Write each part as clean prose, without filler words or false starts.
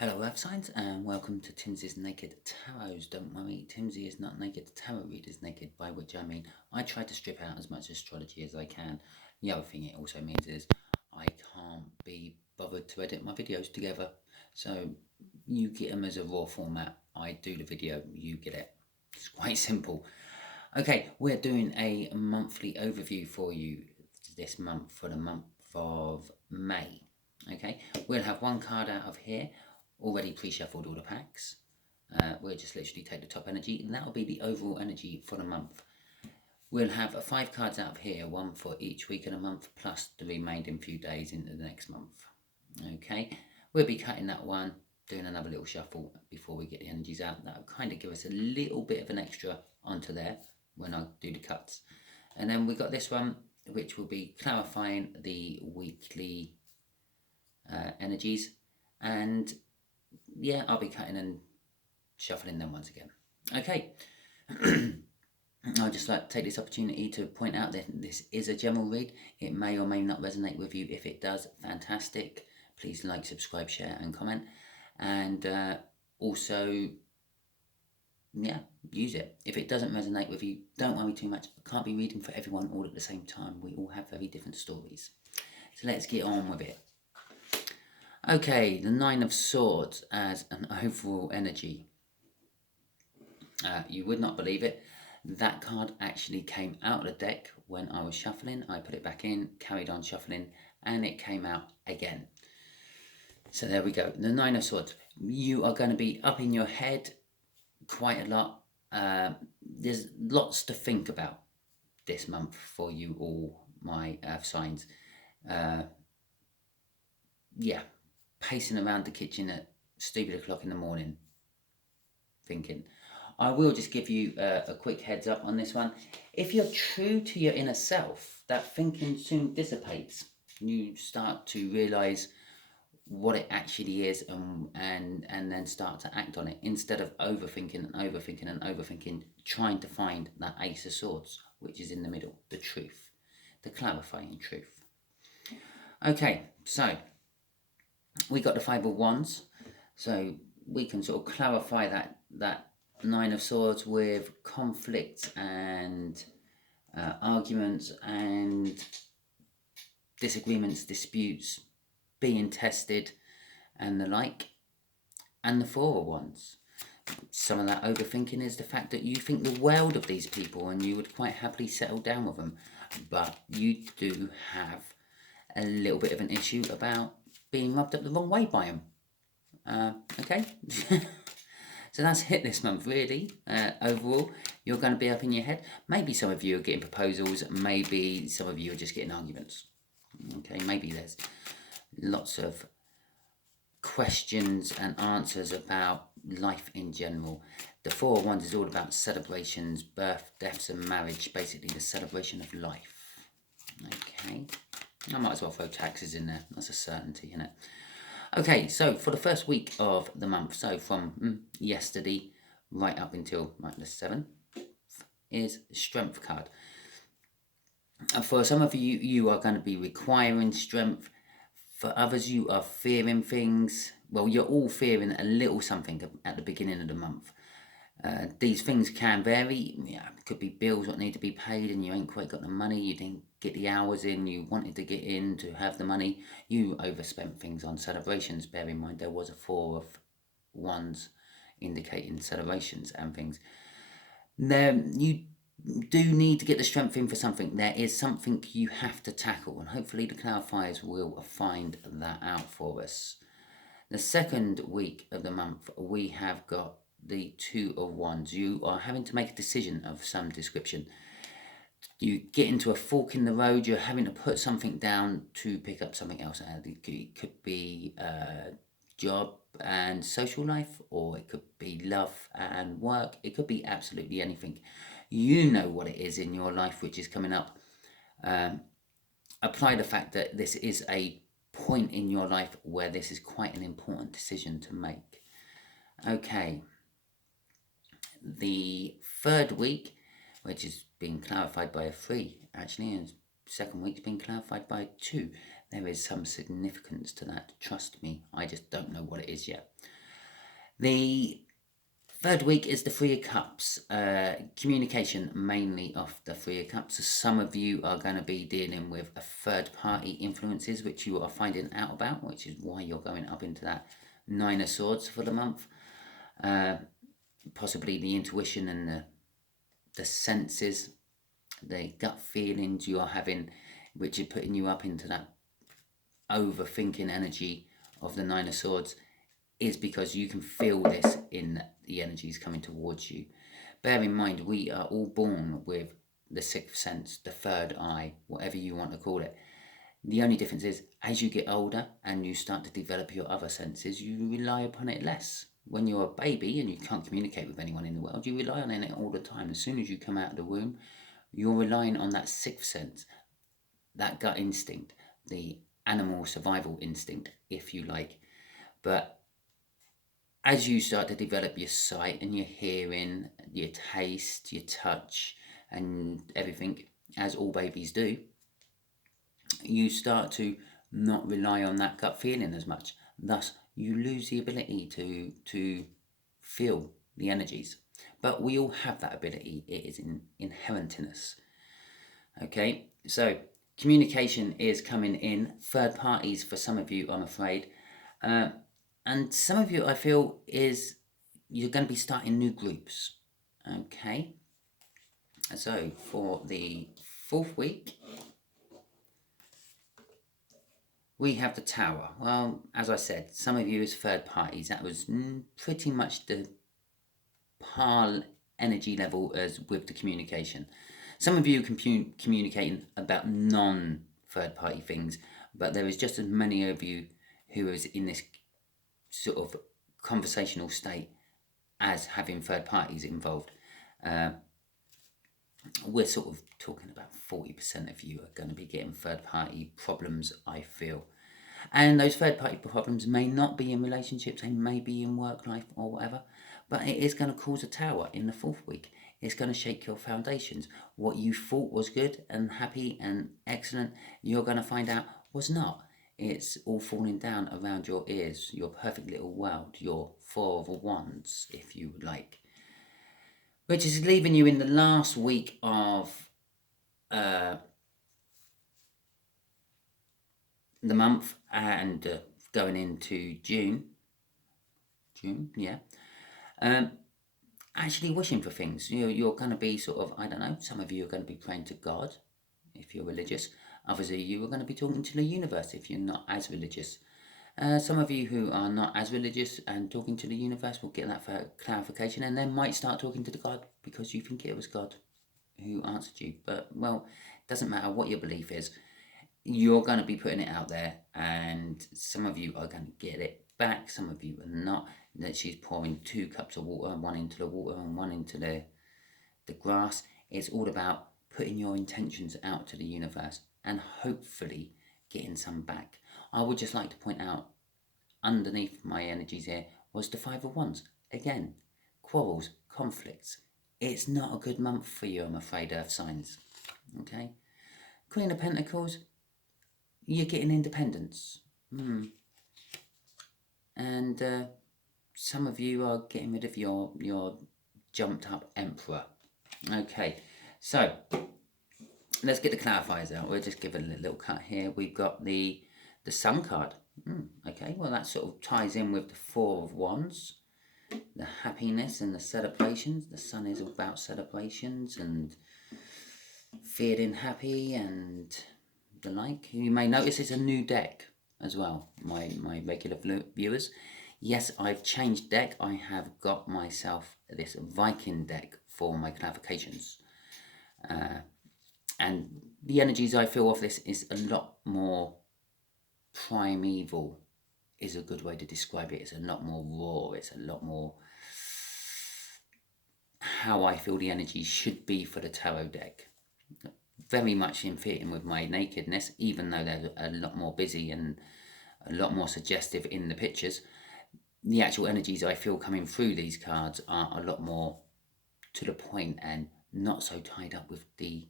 Hello Earth Signs and welcome to Timsy's Naked Tarots. Don't worry, Timsy is not naked, tarot readers naked, by which I mean I try to strip out as much astrology as I can. The other thing it also means is I can't be bothered to edit my videos together. So you get them as a raw format, I do the video, you get it. It's quite simple. Okay, we're doing a monthly overview for you this month for the month of May. Okay, we'll have one card out of here, already pre-shuffled all the packs. We'll just literally take the top energy, and that will be the overall energy for the month. We'll have 5 cards out of here, one for each week of the month, plus the remaining few days into the next month. Okay, we'll be cutting that one, doing another little shuffle before we get the energies out. That'll kind of give us a little bit of an extra onto there when I do the cuts. And then we got this one, which will be clarifying the weekly energies. And yeah, I'll be cutting and shuffling them once again. Okay. I'd just like to take this opportunity to point out that this is a general read. It may or may not resonate with you. If it does, fantastic. Please like, subscribe, share and comment. And also, yeah, use it. If it doesn't resonate with you, don't worry too much. I can't be reading for everyone all at the same time. We all have very different stories. So let's get on with it. Okay, the Nine of Swords as an overall energy. You would not believe it. That card actually came out of the deck when I was shuffling. I put it back in, carried on shuffling, and it came out again. So there we go. The Nine of Swords. You are going to be up in your head quite a lot. There's lots to think about this month for you all, my Earth signs. Yeah, pacing around the kitchen at stupid o'clock in the morning, thinking. I will just give you a quick heads up on this one. If you're true to your inner self, that thinking soon dissipates. You start to realise what it actually is and then start to act on it instead of overthinking and overthinking and overthinking, trying to find that Ace of Swords, which is in the middle, the truth, the clarifying truth. Okay, so we got the Five of Wands, so we can sort of clarify that Nine of Swords with conflict and arguments and disagreements, disputes, being tested and the like. And the Four of Wands, some of that overthinking is the fact that you think the world of these people and you would quite happily settle down with them, but you do have a little bit of an issue about being rubbed up the wrong way by them. Okay. So that's it this month, really. Overall, you're going to be up in your head. Maybe some of you are getting proposals. Maybe some of you are just getting arguments. Okay, maybe there's lots of questions and answers about life in general. The Four of Wands is all about celebrations, birth, deaths and marriage. Basically, the celebration of life. Okay. I might as well throw taxes in there. That's a certainty, isn't it? Okay, so for the first week of the month, so from yesterday right up until the 7th, is Strength card. And for some of you, you are going to be requiring strength. For others, you are fearing things. Well, you're all fearing a little something at the beginning of the month. These things can vary. Yeah, it could be bills that need to be paid and you ain't quite got the money. You didn't get the hours in you wanted to get in to have the money. You overspent things on celebrations. Bear in mind there was a Four of Wands indicating celebrations and things. There, you do need to get the strength in for something. There is something you have to tackle, and hopefully the clarifiers will find that out for us. The second week of the month, we have got the Two of Wands. You are having to make a decision of some description. You get into a fork in the road. You're having to put something down to pick up something else. It could be job and social life, or it could be love and work. It could be absolutely anything. You know what it is in your life which is coming up. Apply the fact that this is a point in your life where this is quite an important decision to make. Okay. The third week, which is being clarified by a 3, actually, and second week's being clarified by a 2. There is some significance to that. Trust me, I just don't know what it is yet. The third week is the Three of Cups. Communication mainly off the Three of Cups. So some of you are going to be dealing with a third-party influences, which you are finding out about, which is why you're going up into that Nine of Swords for the month. Possibly the intuition and the senses, the gut feelings you are having, which is putting you up into that overthinking energy of the Nine of Swords, is because you can feel this in the energies coming towards you. Bear in mind, we are all born with the sixth sense, the third eye, whatever you want to call it. The only difference is, as you get older and you start to develop your other senses, you rely upon it less. When you're a baby and you can't communicate with anyone in the world, you rely on it all the time. As soon as you come out of the womb, you're relying on that sixth sense, that gut instinct, the animal survival instinct, if you like. But as you start to develop your sight and your hearing, your taste, your touch, and everything, as all babies do, you start to not rely on that gut feeling as much. Thus, you lose the ability to feel the energies. But we all have that ability. It is inherent in us. Okay, so communication is coming in. Third parties for some of you, I'm afraid. And some of you, I feel, you're going to be starting new groups. Okay, so for the fourth week, we have the Tower. Well, as I said, some of you is third parties. That was pretty much the par energy level as with the communication. Some of you communicating about non-third party things, but there is just as many of you who is in this sort of conversational state as having third parties involved. We're sort of talking about 40% of you are going to be getting third party problems, I feel. And those third party problems may not be in relationships, they may be in work life or whatever, but it is going to cause a tower in the fourth week. It's going to shake your foundations. What you thought was good and happy and excellent, you're going to find out was not. It's all falling down around your ears, your perfect little world, your Four of Wands, if you would like. Which is leaving you in the last week of the month and going into June. Actually wishing for things. You're going to be sort of, I don't know, some of you are going to be praying to God if you're religious. Others of you are going to be talking to the universe if you're not as religious. Some of you who are not as religious and talking to the universe will get that for clarification and then might start talking to the God because you think it was God who answered you. But, well, it doesn't matter what your belief is. You're going to be putting it out there and some of you are going to get it back. Some of you are not. That she's pouring 2 cups of water, one into the water and one into the grass. It's all about putting your intentions out to the universe and hopefully getting some back. I would just like to point out, underneath my energies here, was the Five of Wands. Again, quarrels, conflicts. It's not a good month for you, I'm afraid, Earth signs. Okay? Queen of Pentacles, you're getting independence. And some of you are getting rid of your jumped up Emperor. Okay, so let's get the clarifiers out. We'll just give it a little cut here. We've got the Sun card. Okay, well that sort of ties in with the Four of Wands. The happiness and the celebrations. The Sun is about celebrations and feeling happy and the like. You may notice it's a new deck as well, my regular viewers. Yes, I've changed deck. I have got myself this Viking deck for my clarifications. And the energies I feel off this is a lot more primeval, is a good way to describe it. It's a lot more raw. It's a lot more how I feel the energy should be for the tarot deck. Very much in fitting with my nakedness, even though they're a lot more busy and a lot more suggestive in the pictures. The actual energies I feel coming through these cards are a lot more to the point and not so tied up with the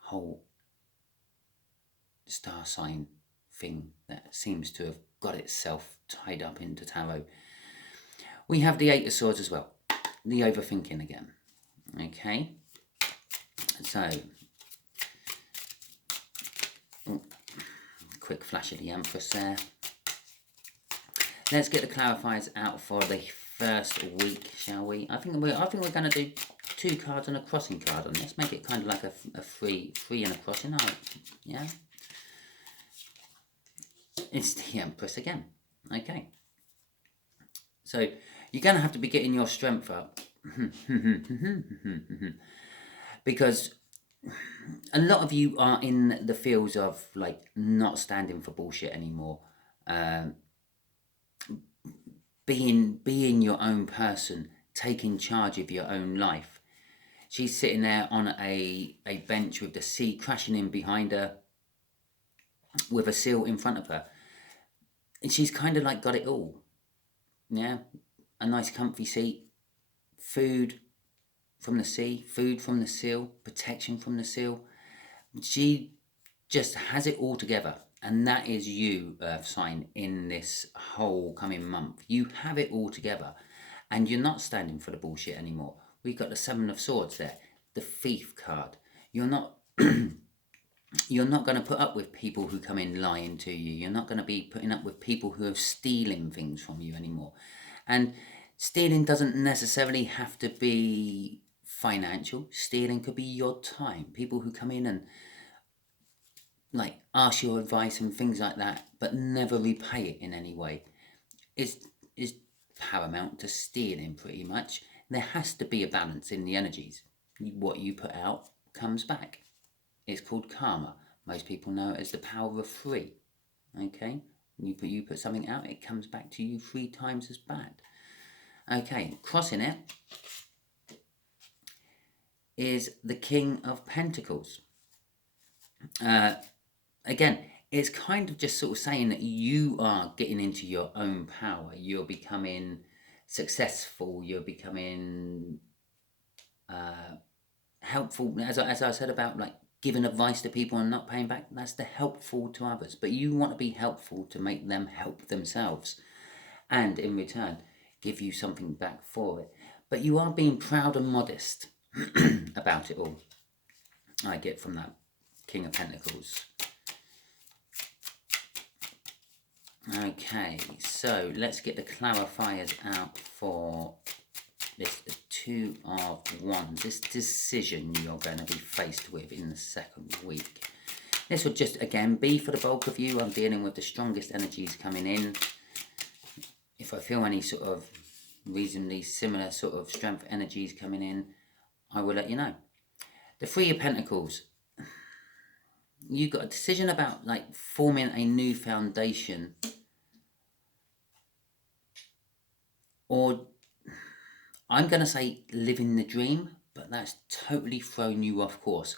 whole star sign thing that seems to have got itself tied up into tarot. We have the Eight of Swords as well. The overthinking again. Okay. So, quick flash of the Empress there. Let's get the clarifiers out for the first week, shall we? I think we're going to do 2 cards and a crossing card on this. Make it kind of like a free and a crossing. Yeah. It's the Empress again. Okay. So you're going to have to be getting your strength up. Because a lot of you are in the fields of like not standing for bullshit anymore. Being your own person, taking charge of your own life. She's sitting there on a bench with the sea crashing in behind her, with a seal in front of her. And she's kind of like got it all. Yeah, a nice comfy seat, food from the sea, food from the seal, protection from the seal. She just has it all together. And that is you, Earth sign, in this whole coming month. You have it all together. And you're not standing for the bullshit anymore. We've got the Seven of Swords there. The Thief card. You're not you're not going to put up with people who come in lying to you. You're not going to be putting up with people who are stealing things from you anymore. And stealing doesn't necessarily have to be financial. Stealing could be your time. People who come in and like ask your advice and things like that, but never repay it in any way, is paramount to stealing pretty much. There has to be a balance in the energies. What you put out comes back. It's called karma. Most people know it as the power of 3. Okay? You put something out, it comes back to you 3 times as bad. Okay, crossing it is the King of Pentacles. Again, it's kind of just sort of saying that you are getting into your own power. You're becoming successful. You're becoming helpful. As I said about like giving advice to people and not paying back, that's the helpful to others. But you want to be helpful to make them help themselves. And in return, give you something back for it. But you are being proud and modest about it all. I get from that King of Pentacles. Okay, so let's get the clarifiers out for this 2 of Wands. This decision you're going to be faced with in the second week. This will just, again, be for the bulk of you. I'm dealing with the strongest energies coming in. If I feel any sort of reasonably similar sort of strength energies coming in, I will let you know. The 3 of Pentacles. You've got a decision about like forming a new foundation, or I'm going to say living the dream, but that's totally thrown you off course.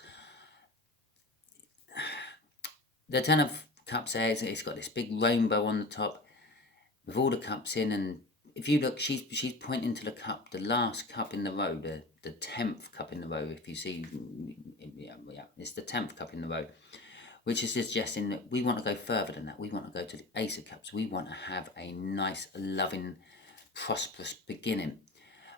The 10 of Cups there, it's got this big rainbow on the top with all the cups in, and if you look, she's pointing to the cup, the last cup in the row, the 10th cup in the row. If you see, yeah, it's the 10th cup in the row, which is suggesting that we want to go further than that. We want to go to the Ace of Cups. We want to have a nice, loving, prosperous beginning.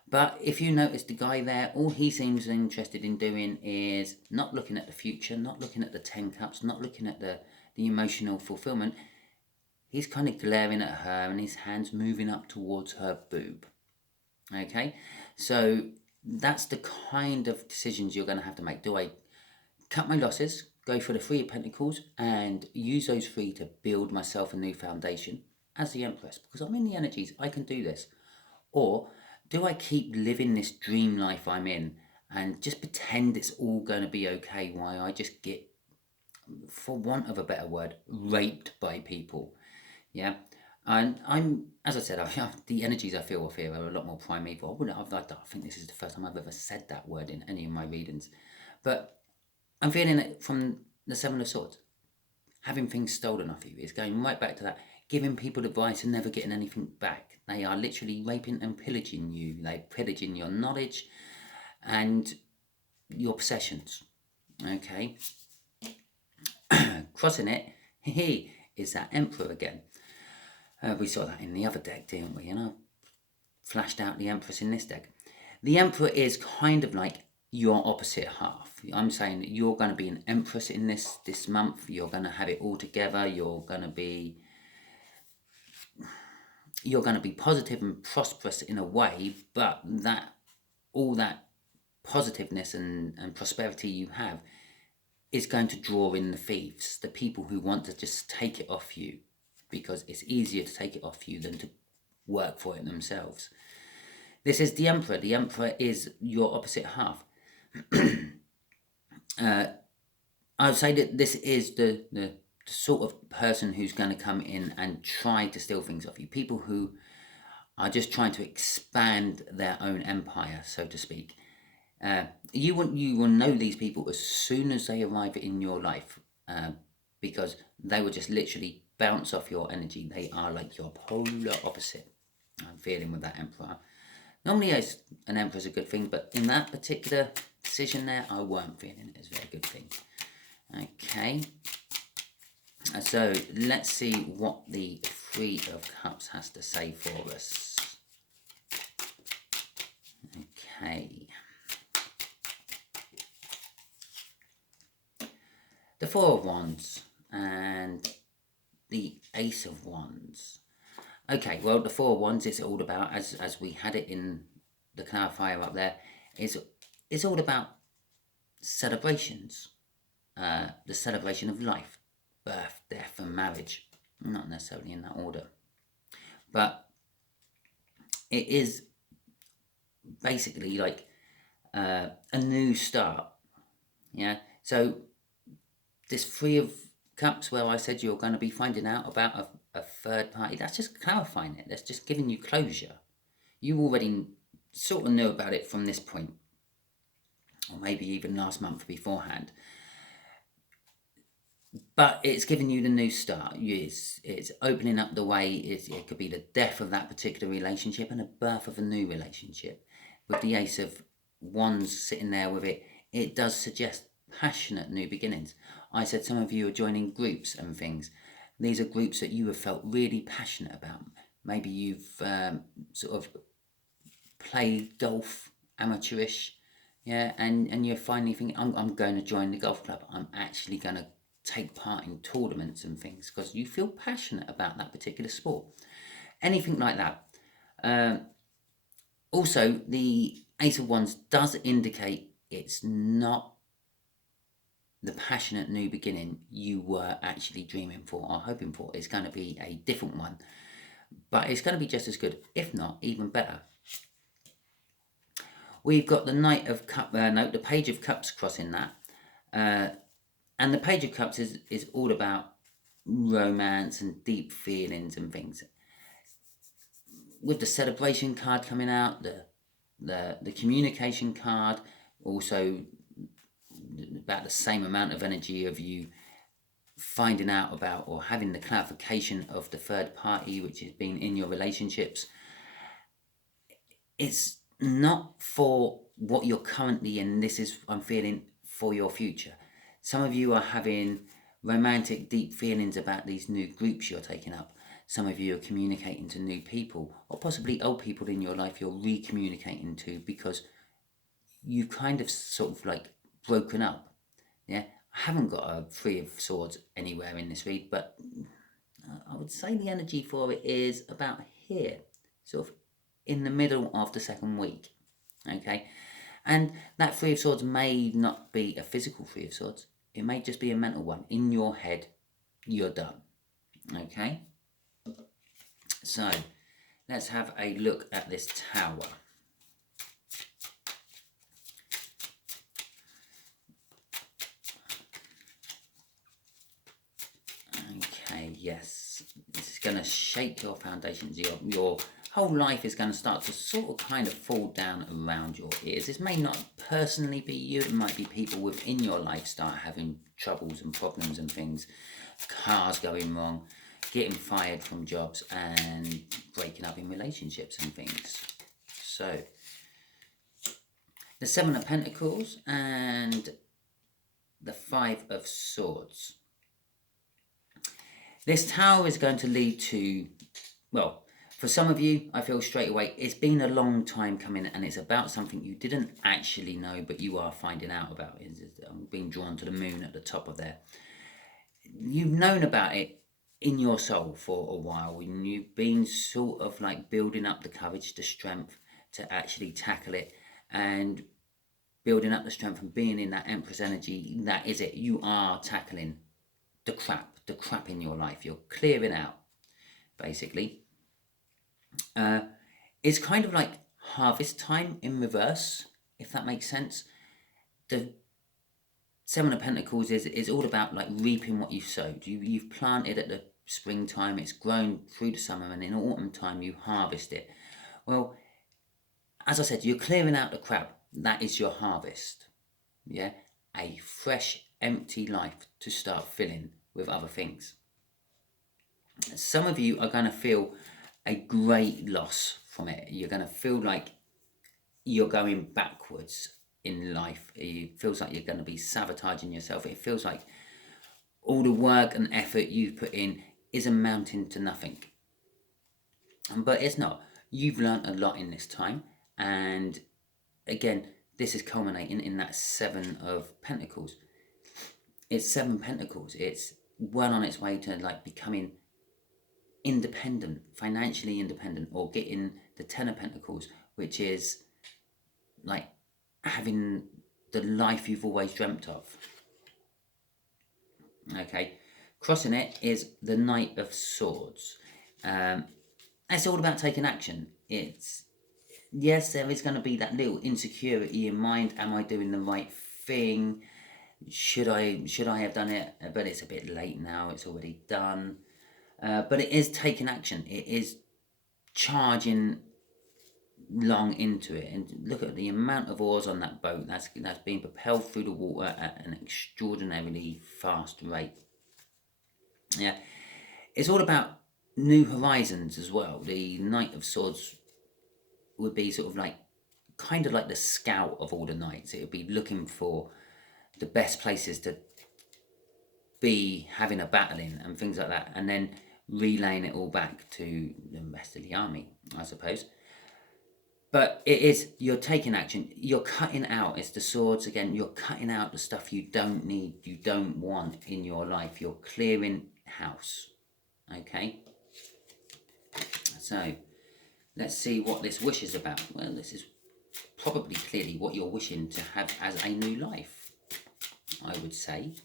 But if you notice the guy there, all he seems interested in doing is not looking at the future, not looking at the 10 cups, not looking at the emotional fulfillment. He's kind of glaring at her and his hand's moving up towards her boob. Okay? So that's the kind of decisions you're going to have to make. Do I cut my losses, go for the 3 of Pentacles, and use those 3 to build myself a new foundation as the Empress? Because I'm in the energies, I can do this. Or do I keep living this dream life I'm in and just pretend it's all going to be okay while I just get, for want of a better word, raped by people? Yeah, and I'm, as I said, the energies I feel off here are a lot more primeval. I think this is the first time I've ever said that word in any of my readings. But I'm feeling it from the 7 of Swords. Having things stolen off you is going right back to that. Giving people advice and never getting anything back. They are literally raping and pillaging you. They're pillaging your knowledge and your possessions. Okay. Crossing it, is that Emperor again. We saw that in the other deck, didn't we? And I flashed out the Empress in this deck. The Emperor is kind of like your opposite half. I'm saying that you're going to be an Empress in this month. You're going to have it all together. You're going to be positive and prosperous in a way, but that all that positiveness and prosperity you have is going to draw in the thieves, the people who want to just take it off you, because it's easier to take it off you than to work for it themselves. This is the Emperor. The Emperor is your opposite half. I would say that this is the sort of person who's going to come in and try to steal things off you. People who are just trying to expand their own empire, so to speak. You will know these people as soon as they arrive in your life, because they will just literally bounce off your energy. They are like your polar opposite. I'm feeling with that Emperor. Normally, an Emperor is a good thing, but in that particular decision there, I weren't feeling it as a very good thing. Okay. So let's see what the Three of Cups has to say for us. Okay. The Four of Wands and the Ace of Wands. Okay, well, the Four of Wands is all about, as we had it in the clarifier up there, is all about celebrations. The celebration of life, birth, death, and marriage. Not necessarily in that order. But it is basically like a new start. Yeah, so this Three of Cups, where I said you're going to be finding out about a third party, that's just clarifying it. That's just giving you closure. You already sort of knew about it from this point, or maybe even last month beforehand. But it's giving you the new start. It's opening up the way. It could be the death of that particular relationship and the birth of a new relationship. With the Ace of Wands sitting there with it, it does suggest passionate new beginnings. I said some of you are joining groups and things. These are groups that you have felt really passionate about. Maybe you've sort of played golf, amateurish, yeah, and you're finally thinking, I'm going to join the golf club. I'm actually going to take part in tournaments and things because you feel passionate about that particular sport. Anything like that. Also, the Ace of Wands does indicate it's not the passionate new beginning you were actually dreaming for or hoping for. It's going to be a different one, but it's going to be just as good, if not even better. We've got the Knight of Cups, the Page of Cups crossing that. And the Page of Cups is all about romance and deep feelings and things. With the celebration card coming out, the communication card, also about the same amount of energy of you finding out about or having the clarification of the third party which has been in your relationships. It's not for what you're currently in. This is, I'm feeling, for your future. Some of you are having romantic, deep feelings about these new groups you're taking up. Some of you are communicating to new people, or possibly old people in your life you're re-communicating to because you've kind of sort of like broken up. Yeah, I haven't got a Three of Swords anywhere in this read, but I would say the energy for it is about here, sort of in the middle of the second week. Okay, and that Three of Swords may not be a physical Three of Swords. It may just be a mental one. In your head, you're done. Okay? So, let's have a look at this Tower. Okay, yes. This is going to shake your foundations. Your whole life is going to start to sort of kind of fall down around your ears. This may not personally be you. It might be people within your life start having troubles and problems and things. Cars going wrong, getting fired from jobs and breaking up in relationships and things. So, the Seven of Pentacles and the Five of Swords. This tower is going to lead to, well, for some of you, I feel straight away, it's been a long time coming and it's about something you didn't actually know, but you are finding out about. I'm being drawn to the moon at the top of there. You've known about it in your soul for a while, and you've been sort of like building up the courage, the strength to actually tackle it, and building up the strength and being in that Empress energy. That is it. You are tackling the crap in your life. You're clearing out, basically. It's kind of like harvest time in reverse, if that makes sense. The Seven of Pentacles is all about like reaping what you've sowed. You've planted at the springtime, it's grown through the summer, and in autumn time you harvest it. Well, as I said, you're clearing out the crap. That is your harvest. Yeah, a fresh, empty life to start filling with other things. Some of you are going to feel a great loss from it. You're going to feel like you're going backwards in life. It feels like you're going to be sabotaging yourself. It feels like all the work and effort you've put in is amounting to nothing. But it's not. You've learned a lot in this time. And again, this is culminating in that Seven of Pentacles. It's Seven Pentacles. It's well on its way to like becoming independent, financially independent, or getting the Ten of Pentacles, which is like having the life you've always dreamt of. Okay, crossing it is the Knight of Swords. It's all about taking action. It's, yes, there is going to be that little insecurity in mind. Am I doing the right thing? Should I have done it? But it's a bit late now. It's already done. But it is taking action. It is charging long into it, and look at the amount of oars on that boat that's being propelled through the water at an extraordinarily fast rate. Yeah, it's all about new horizons as well. The Knight of Swords would be sort of like kind of like the scout of all the knights. It would be looking for the best places to be having a battle in and things like that, and then relaying it all back to the rest of the army, I suppose. But it is, you're taking action, you're cutting out, it's the swords again, you're cutting out the stuff you don't need, you don't want in your life. You're clearing house, okay? So, let's see what this wish is about. Well, this is probably clearly what you're wishing to have as a new life, I would say.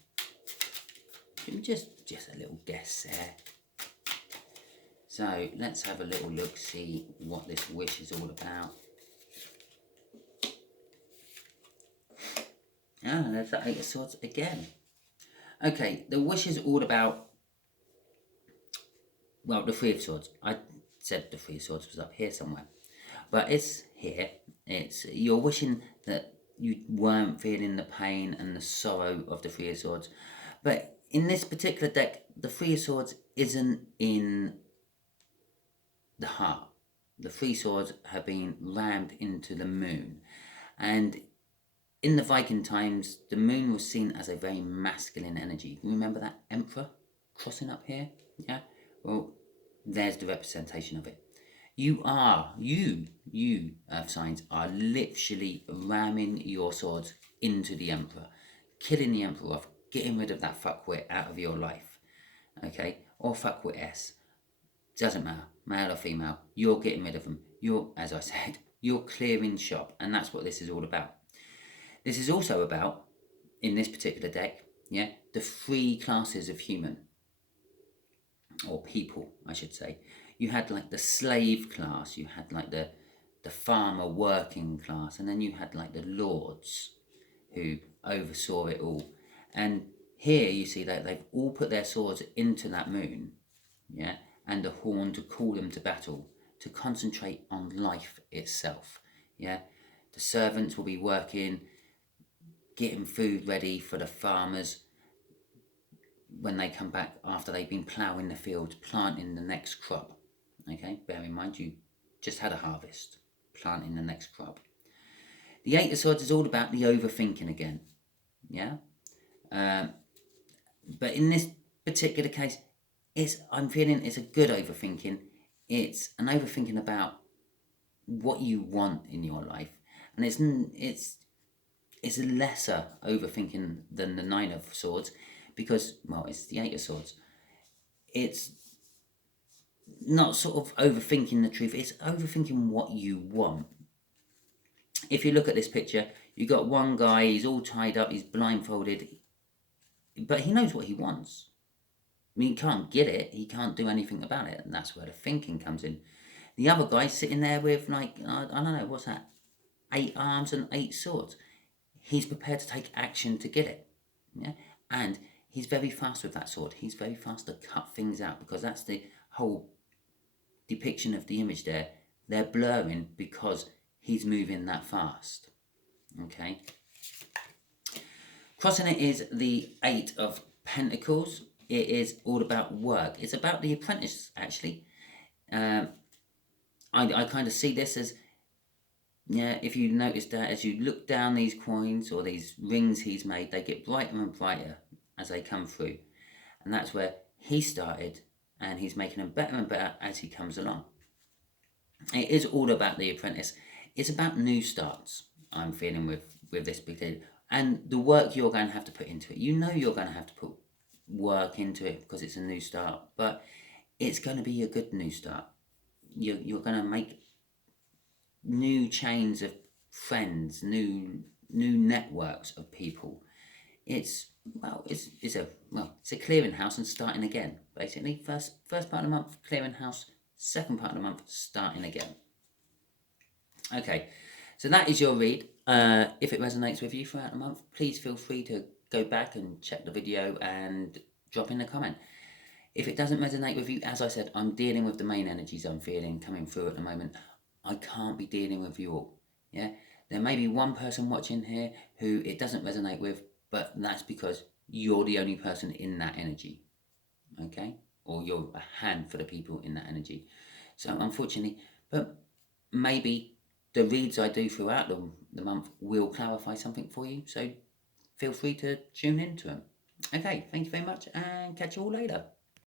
Just a little guess there. So let's have a little look, see what this wish is all about. Ah, there's that Eight of Swords again. Okay, the wish is all about, well, the Three of Swords. I said the Three of Swords was up here somewhere, but it's here. It's, you're wishing that you weren't feeling the pain and the sorrow of the Three of Swords. But in this particular deck, the Three of Swords isn't in the heart. The Three Swords have been rammed into the moon. And in the Viking times, the moon was seen as a very masculine energy. Remember that Emperor crossing up here? Yeah? Well, there's the representation of it. You Earth signs, are literally ramming your swords into the Emperor, killing the Emperor off, getting rid of that fuckwit out of your life. Okay? Or fuckwit S. Doesn't matter, male or female, you're getting rid of them. You're, as I said, you're clearing shop, and that's what this is all about. This is also about, in this particular deck, yeah, the three classes of human, or people, I should say. You had like the slave class, you had like the farmer working class, and then you had like the lords who oversaw it all. And here you see that they've all put their swords into that moon, yeah, and the horn to call them to battle, to concentrate on life itself. Yeah, the servants will be working, getting food ready for the farmers when they come back after they've been ploughing the field, planting the next crop. Okay, bear in mind you just had a harvest, planting the next crop. The Eight of Swords is all about the overthinking again. Yeah, but in this particular case, I'm feeling it's a good overthinking. It's an overthinking about what you want in your life, and it's a lesser overthinking than the Nine of Swords, because, well, it's the Eight of Swords. It's not sort of overthinking the truth, it's overthinking what you want. If you look at this picture, you got one guy, he's all tied up, he's blindfolded, but he knows what he wants. I mean, he can't get it, he can't do anything about it, and that's where the thinking comes in. The other guy's sitting there with, like, I don't know, what's that? 8 arms and 8 swords. He's prepared to take action to get it. Yeah? And he's very fast with that sword. He's very fast to cut things out, because that's the whole depiction of the image there. They're blurring because he's moving that fast. Okay. Crossing it is the 8 of Pentacles. It is all about work. It's about the apprentice, actually. I kind of see this as, yeah, if you notice that as you look down these coins or these rings he's made, they get brighter and brighter as they come through. And that's where he started, and he's making them better and better as he comes along. It is all about the apprentice. It's about new starts, I'm feeling, with this particular, and the work you're going to have to put into it. You know you're going to have to put work into it because it's a new start, but it's going to be a good new start. You're going to make new chains of friends, new networks of people. It's a clearing house and starting again. Basically, first part of the month, clearing house. Second part of the month, starting again. Okay, so that is your read. If it resonates with you throughout the month, please feel free to go back and check the video and drop in a comment. If it doesn't resonate with you, as I said, I'm dealing with the main energies I'm feeling coming through at the moment. I can't be dealing with you all. Yeah, there may be one person watching here who it doesn't resonate with, but that's because you're the only person in that energy. Okay, or you're a hand for the people in that energy. So unfortunately, but maybe the reads I do throughout the month will clarify something for you. So feel free to tune into them. Okay, thank you very much, and catch you all later.